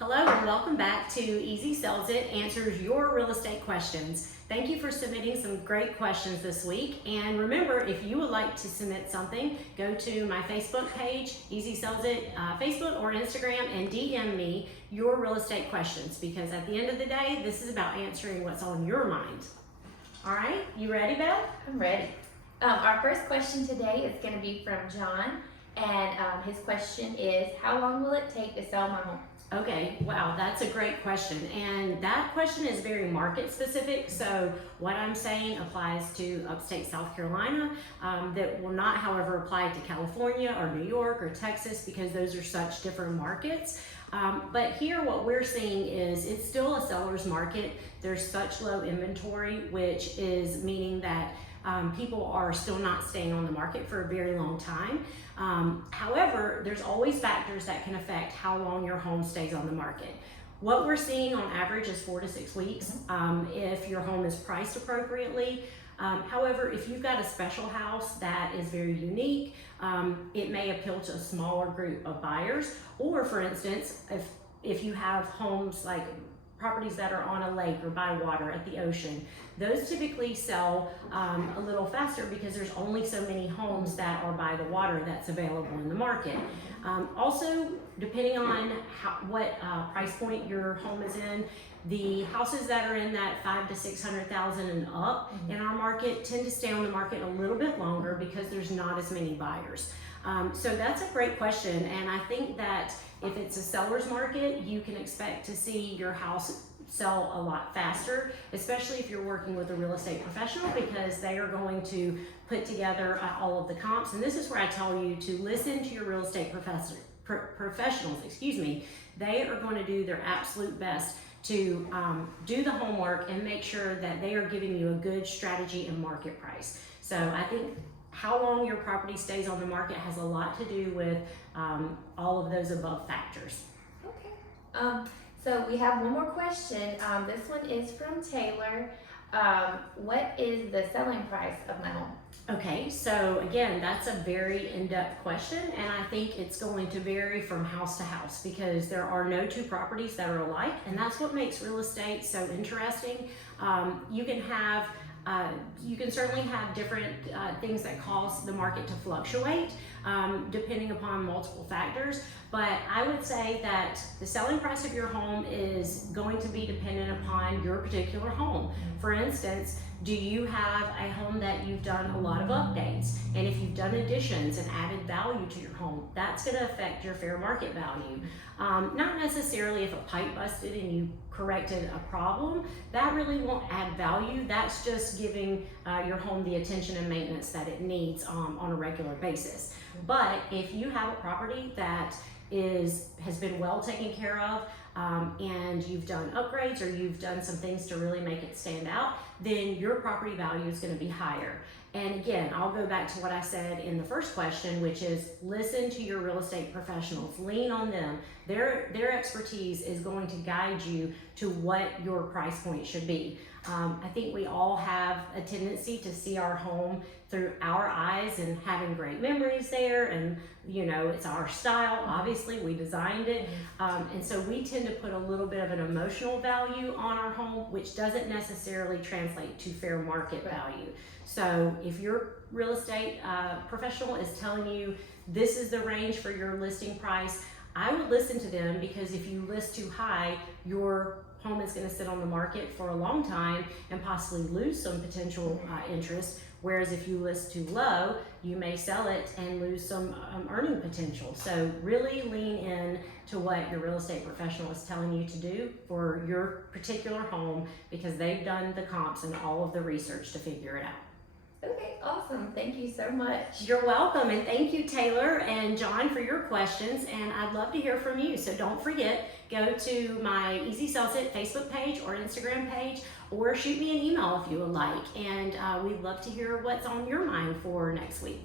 Hello and welcome back to Easy Sells It answers your real estate questions. Thank you for submitting some great questions this week. And remember, if you would like to submit something, go to my Facebook page, Easy Sells It, Facebook or Instagram, and DM me your real estate questions, because at the end of the day, this is about answering what's on your mind. All right, you ready, Beth? I'm ready. Our first question today is going to be from John, and his question is, how long will it take to sell my home? Okay, wow, that's a great question. And that question is very market specific. So what I'm saying applies to upstate South Carolina. That will not, however, apply to California or New York or Texas, because those are such different markets. But here what we're seeing is it's still a seller's market. There's such low inventory, which is meaning that people are still not staying on the market for a very long time. However, there's always factors that can affect how long your home stays on the market. What we're seeing on average is 4 to 6 weeks if your home is priced appropriately. However, if you've got a special house that is very unique, it may appeal to a smaller group of buyers. Or for instance, if you have homes like properties that are on a lake or by water at the ocean, those typically sell a little faster because there's only so many homes that are by the water that's available in the market. Also, depending on what price point your home is in, the houses that are in that 500,000 to 600,000 and up in our market tend to stay on the market a little bit longer because there's not as many buyers. So that's a great question, and I think that if it's a seller's market, you can expect to see your house sell a lot faster, especially if you're working with a real estate professional, because they are going to put together all of the comps. And this is where I tell you to listen to your real estate professionals. They are going to do their absolute best to do the homework and make sure that they are giving you a good strategy and market price. So I think how long your property stays on the market has a lot to do with all of those above factors. Okay. So we have one more question. This one is from Taylor. What is the selling price of my home? Okay, so again, that's a very in-depth question, and I think it's going to vary from house to house because there are no two properties that are alike, and that's what makes real estate so interesting. You can certainly have different things that cause the market to fluctuate depending upon multiple factors, but I would say that the selling price of your home is going to be dependent upon your particular home. For instance, do you have a home that you've done a lot of updates? And if you've done additions and added value to your home, that's going to affect your fair market value. Not necessarily if a pipe busted and you corrected a problem, that really won't add value. That's just giving your home the attention and maintenance that it needs on a regular basis. But if you have a property that has been well taken care of, and you've done upgrades or you've done some things to really make it stand out, then your property value is going to be higher. And again, I'll go back to what I said in the first question, which is listen to your real estate professionals, lean on them. Their expertise is going to guide you to what your price point should be. I think we all have a tendency to see our home through our eyes and having great memories there, and it's our style. Obviously, we designed it, and so we tend to put a little bit of an emotional value on our home, which doesn't necessarily translate to fair market value. So if your real estate professional is telling you this is the range for your listing price, I would listen to them, because if you list too high, your home is going to sit on the market for a long time and possibly lose some potential interest. Whereas if you list too low, you may sell it and lose some earning potential. So really lean in to what your real estate professional is telling you to do for your particular home, because they've done the comps and all of the research to figure it out. Okay, awesome. Thank you so much. You're welcome, and thank you, Taylor and John, for your questions, and I'd love to hear from you. So don't forget, go to my Easy Sells It Facebook page or Instagram page, or shoot me an email if you would like, and we'd love to hear what's on your mind for next week.